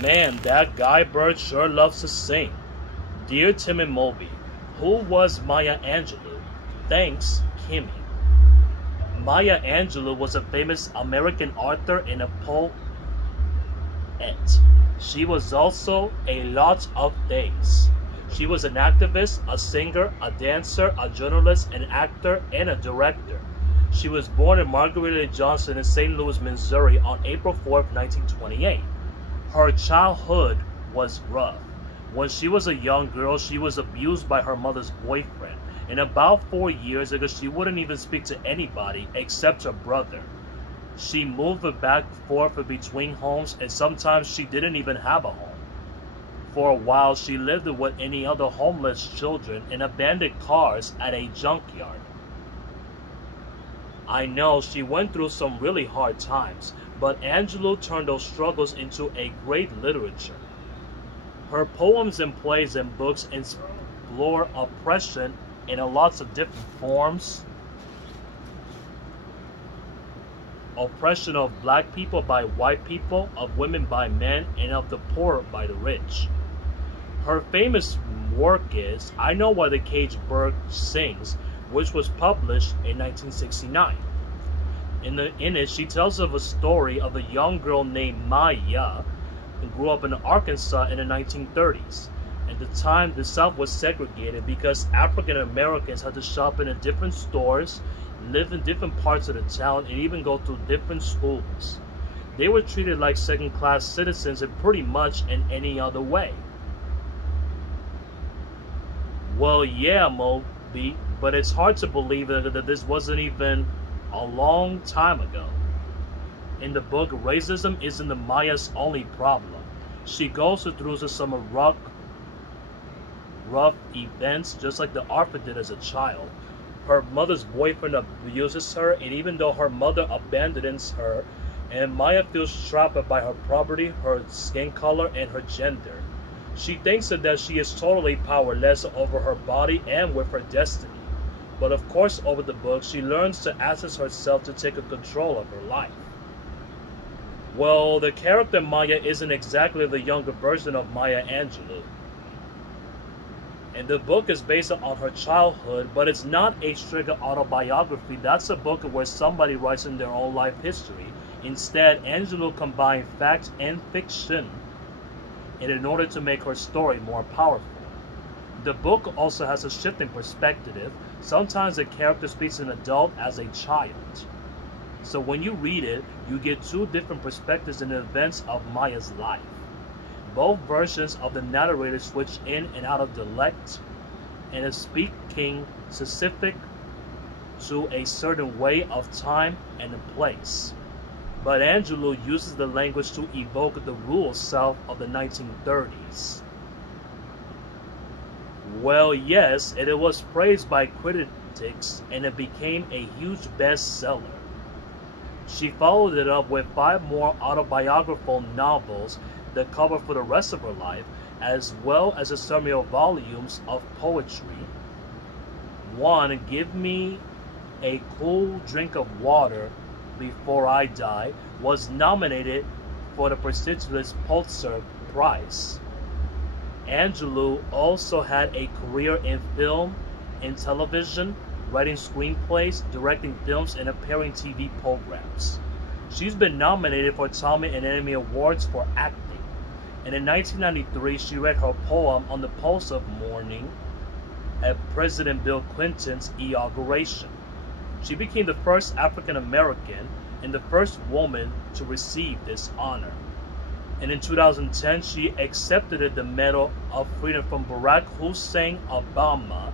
Man, that guy Bird sure loves to sing. Dear Tim and Moby, who was Maya Angelou? Thanks, Kimmy. Maya Angelou was a famous American author and a poet. She was also a lot of things. She was an activist, a singer, a dancer, a journalist, an actor, and a director. She was born in Marguerite Johnson in St. Louis, Missouri on April 4, 1928. Her childhood was rough. When she was a young girl, she was abused by her mother's boyfriend. And about 4 years ago, she wouldn't even speak to anybody except her brother. She moved back and forth between homes, and sometimes she didn't even have a home. For a while, she lived with any other homeless children in abandoned cars at a junkyard. I know she went through some really hard times, but Angelou turned those struggles into a great literature. Her poems and plays and books explore oppression in lots of different forms. Oppression of black people by white people, of women by men, and of the poor by the rich. Her famous work is I Know Why the Caged Bird Sings, which was published in 1969. In it, she tells of a story of a young girl named Maya who grew up in Arkansas in the 1930s. At the time, the South was segregated because African Americans had to shop in different stores, live in different parts of the town, and even go to different schools. They were treated like second-class citizens in pretty much in any other way. Well, yeah, Moby, but it's hard to believe that this wasn't even a long time ago. In the book, racism isn't the Maya's only problem. She goes through some rough events, just like the author did as a child. Her mother's boyfriend abuses her, and even though her mother abandons her, and Maya feels trapped by her property, her skin color, and her gender. She thinks that she is totally powerless over her body and with her destiny. But of course, over the book, she learns to access herself to take control of her life. Well, the character Maya isn't exactly the younger version of Maya Angelou. And the book is based on her childhood, but it's not a strict autobiography. That's a book where somebody writes in their own life history. Instead, Angelou combined fact and fiction in order to make her story more powerful. The book also has a shift in perspective. Sometimes the character speaks an adult as a child. So when you read it, you get two different perspectives in the events of Maya's life. Both versions of the narrator switch in and out of dialect and is speaking specific to a certain way of time and a place. But Angelou uses the language to evoke the rural South of the 1930s. Well, yes, it was praised by critics and it became a huge bestseller. She followed it up with 5 more autobiographical novels that cover for the rest of her life, as well as a summary of volumes of poetry. One, Give Me a Cool Drink of Water Before I Die, was nominated for the prestigious Pulitzer Prize. Angelou also had a career in film and television, writing screenplays, directing films, and appearing TV programs. She's been nominated for Tony and Emmy Awards for acting. And in 1993, she read her poem on the pulse of mourning at President Bill Clinton's inauguration. She became the first African American and the first woman to receive this honor. And in 2010, she accepted the Medal of Freedom from Barack Hussein Obama,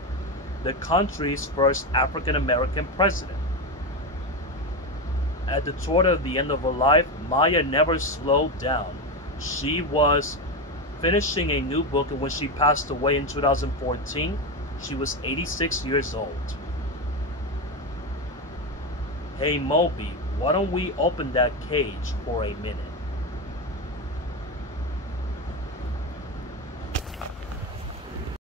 the country's first African American president. At the end of her life, Maya never slowed down. She was finishing a new book, and when she passed away in 2014, she was 86 years old. Hey Moby, why don't we open that cage for a minute?